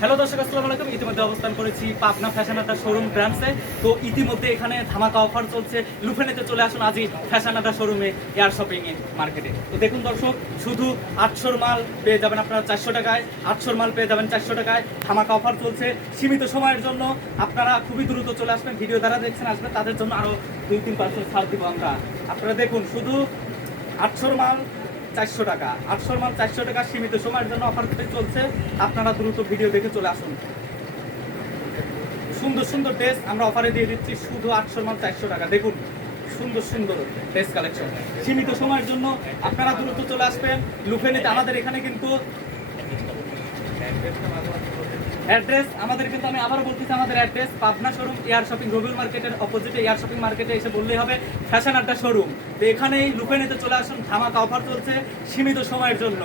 Hello দর্শক, আসসালামু আলাইকুম। ইতিমধ্যে অবস্থান করেছি পাবনা ফ্যাশন আড্ডা শোরুম ব্রাঞ্চে। তো ইতিমধ্যে এখানে ধামাকা অফার চলছে। লুফেনেতে চলে আসুন আজই ফ্যাশন আড্ডা শোরুমে, এয়ার শপিং মার্কেটে। তো দেখুন দর্শক, শুধু 800 মাল পেয়ে যাবেন আপনারা 400 টাকায়, 800 মাল পেয়ে যাবেন 400 টাকায়। ধামাকা অফার চলছে সীমিত সময়ের জন্য। আপনারা খুবই দ্রুত চলে আসবেন, ভিডিও দ্বারা দেখছেন আসবেন, তাদের জন্য আরও 2-3% ছাড় দিব আমরা। আপনারা দেখুন, শুধু 800 মাল 400 টাকা, 800 মাল 400 টাকা, সীমিত সময়ের জন্য অফার চলছে। আপনারা দ্রুত ভিডিও দেখে চলে আসুন। সুন্দর সুন্দর ড্রেস আমরা অফারে দিয়ে দিচ্ছি, শুধু 800 মাল 400 টাকা। দেখুন সুন্দর সুন্দর ড্রেস কালেকশন সীমিত সময়ের জন্য। আপনারা দ্রুত চলে আসবেন লুফেনিতে। আমাদের এখানে কিন্তু অ্যাড্রেস আমি আবারও বলতেছি, আমাদের address Pabna showroom, air shopping Rabiul মার্কেটের অপোজিটে। এয়ার শপিং মার্কেটে এসে বললেই হবে ফ্যাশন আড্ডা শোরুম। তো এখানেই লুফেনিতে চলে আসুন, ধামাকা অফার চলছে সীমিত সময়ের জন্য।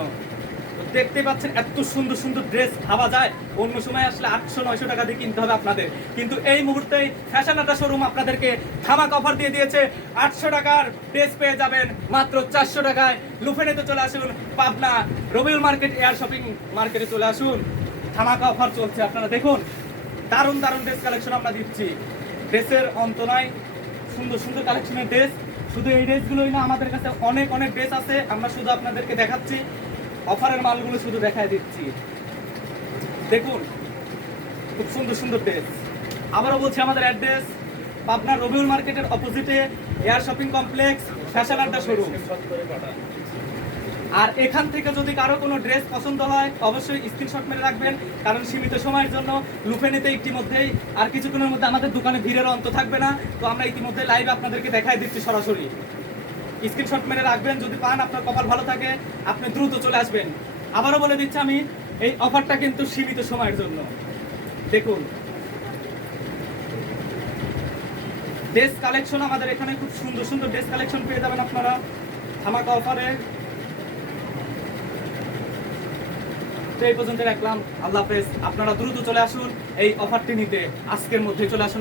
দেখতে পাচ্ছেন এত সুন্দর সুন্দর ড্রেস, ভাবা যায় অন্য সময় আসলে 800-900 টাকা দিয়ে কিনতে হবে আপনাদের, কিন্তু এই মুহূর্তে ফ্যাশন আড্ডা শোরুম আপনাদেরকে ধামাকা অফার দিয়ে দিয়েছে। 800 টাকার ড্রেস পেয়ে যাবেন মাত্র 400 টাকায়। লুফেনিতে চলে আসুন, Pabna Rabiul market air shopping মার্কেটে চলে আসুন, ধামাকা অফার চলছে। আপনারা দেখুন দারুণ দারুণ ড্রেস কালেকশন আমরা দিচ্ছি, ড্রেসের অন্ত নাই। সুন্দর সুন্দর কালেকশনের ড্রেস, শুধু এই ড্রেসগুলোই না, আমাদের কাছে অনেক অনেক ড্রেস আছে। আমরা শুধু আপনাদেরকে দেখাচ্ছি, অফারের মালগুলো শুধু দেখায় দিচ্ছি। দেখুন খুব সুন্দর সুন্দর ড্রেস। আবারও বলছি, আমাদের অ্যাড্রেস পাবনা রবিউল মার্কেটের অপোজিটে এয়ার শপিং কমপ্লেক্স ফ্যাশন আড্ডা শোরুম। আর এখান থেকে যদি কারো কোনো ড্রেস পছন্দ হয় অবশ্যই স্ক্রিনশট মেরে রাখবেন, কারণ সীমিত সময়ের জন্য লুফেনিতে ইতিমধ্যেই আর কিছুক্ষণের মধ্যে আমাদের দোকানে ভিড়ের অন্ত থাকবে না। তো আমরা ইতিমধ্যে লাইভে আপনাদেরকে দেখাই দিচ্ছি সরাসরি। স্ক্রিনশট মেরে রাখবেন, যদি পান আপনার কপাল ভালো থাকে আপনি দ্রুত চলে আসবেন। আবারও বলে দিচ্ছি আমি, এই অফারটা কিন্তু সীমিত সময়ের জন্য। দেখুন ড্রেস কালেকশন আমাদের এখানে খুব সুন্দর সুন্দর ড্রেস কালেকশন পেয়ে যাবেন আপনারা ধামাকা অফারে। তো এই পর্যন্ত রাখলাম, আল্লাহ হাফেজ। আপনারা দ্রুত চলে আসুন এই অফারটি নিতে, আজকের মধ্যে চলে আসুন।